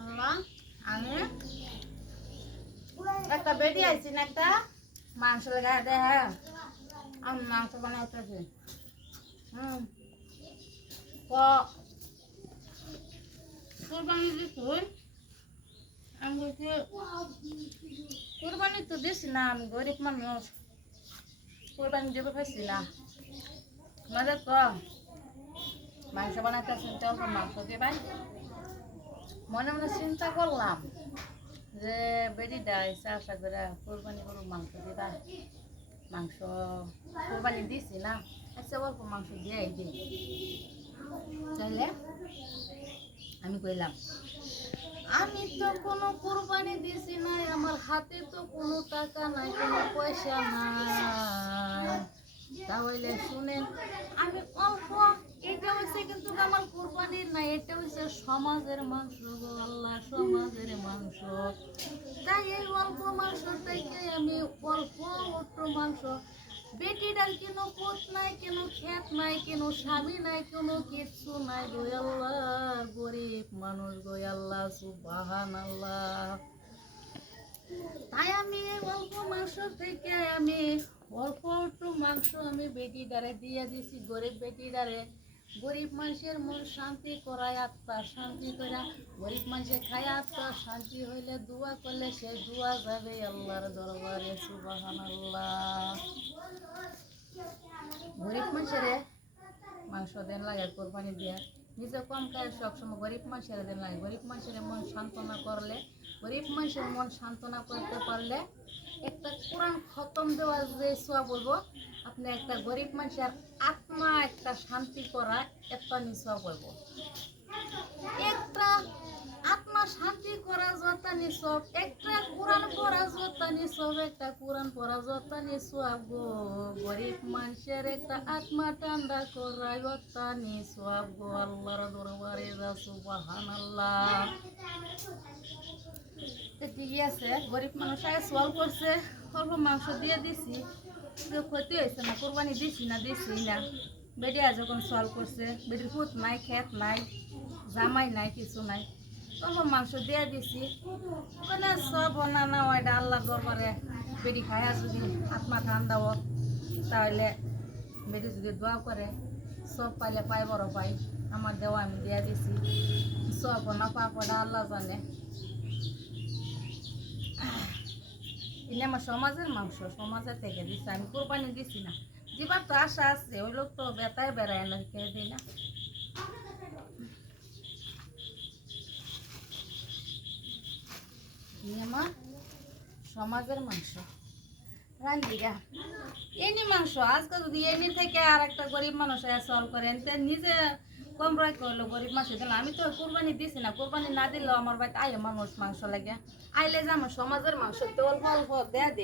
আল্লাহ, আমি একটা বেডি আইছি না একটা মাংস লাগাই দে। হ্যাঁ, আমি মাংস বানাইতেছি। তো কুরবানি দিছুন, আমি বলছি কুরবানি তো দিস না, আমি গরিব মানুষ, কুরবানি দেবে পাইছি না। মজা তো মাংস বানাইতেছেন, তো মাংস দিবেন। মনে মনে চিন্তা করলাম যে বেডিটা আইসা আশা করে কুরবানি গরুর মাংস দিবা, মাংস কুরবানি দিছি না, আচ্ছা অল্প মাংস দিয়ে দিই। তাহলে আমি কইলাম আমি তো কোনো কুরবানি দিছি নাই, আমার হাতে তো কোনো টাকা নাই, কোনো পয়সা নাই, তাহলে শুনেন আমি অল্প, এটা হচ্ছে কিন্তু আমার কুরবানির না, এটা হচ্ছে সমাজের মাংস গো আল্লাহ, সমাজের মাংস। তাই এই অল্প মাংস থেকে আমি অল্প একটু মাংস, বেটিটার কোনো পুত নাই, কোনো ক্ষেত নাই, কোনো স্বামী নাই, কোনো কিচ্ছু নাই গো আল্লাহ, গরিব মানুষ গো আল্লাহ, সুবহানাল্লাহ। তাই আমি এই অল্প মাংস থেকে আমি অল্প একটু মাংস আমি বেটিটারে দিয়ে দিছি, গরিব বেটিটারে। গরিব মানুষের মন শান্তি করায়, আত্মা শান্তি করা, গরিব মানুষের খায় আত্মা শান্তি হইলে দোয়া করলে সে দোয়া যাবে আল্লাহর দরবারে, সুবহানাল্লাহ। গরিব মানুষের মাংস দেন লাগে কোরবানি দিয়ে, নিজে কম খায় সবসময় গরিব মানুষের দেন লাগে। গরিব মানুষের মন সান্ত্বনা করলে, গরিব মানুষের মন সান্ত্বনা করতে পারলে একটা কোরআন খতম দেওয়া যে সোয়া বলবো, আপনি একটা গরিব মানুষের আত্মা একটা শান্তি করা একটা নিঃসা বলবো, একটা আত্মা শান্তি করা যতা নিসব, একটা কোরআন পড়া যতা নিসব, একটা কোরআন পড়া যতা নিসব গো, গরিব মানুষের একটা আত্মা ঠান্ডা করা যতা নিসব গো আল্লাহর দরবারে, সুবহানাল্লাহ। ঠিকই আছে, গরিব মানুষ আগে সোয়াল করছে, অল্প মাংস দিয়ে দিছি, ক্ষতি হয়েছে না, কোরবানি দিছি না, দিছি না। বেডিয়া যখন সোয়াল করছে, বেডির পুত নাই, ক্ষেত নাই, জামাই নাই, কিছু নাই, অল্প মাংস দিয়ে দিছি। মানে সব না ওইটা আল্লাহর দরবারে বেডি খায়া যদি আত্মা ঠান্ডা হোক, তাহলে বেডি যদি দোয়া করে সব পাইলে পাই, বড় পাই। আমার দেওয়া আমি দিয়ে দিছি, সব না পাপড়া আল্লাহ জানে। এনে আমার সমাজের মাংস, সমাজের থেকে দিচ্ছে, আমি কোরবানি দিছি না। যেবার তো আশা আছে, ওই লোক তো বেতায় বেড়ায় না, খেয়ে দিই না। আমার সমাজের মাংস রান্দিরা এনি মাংস, আজকে যদি এনি থেকে আর একটা গরিব মানুষ সল করেন, নিজে কম রায় করলো, গরিব মানুষ দিলাম। আমি তো কোরবানি দিছি না, কোরবানি না দিলেও আমার বাড়িতে আইলে মানুষ মাংস লাগে, আইলে যে আমার সমাজের মাংস তো অল্প অল্প দেয়া দিই।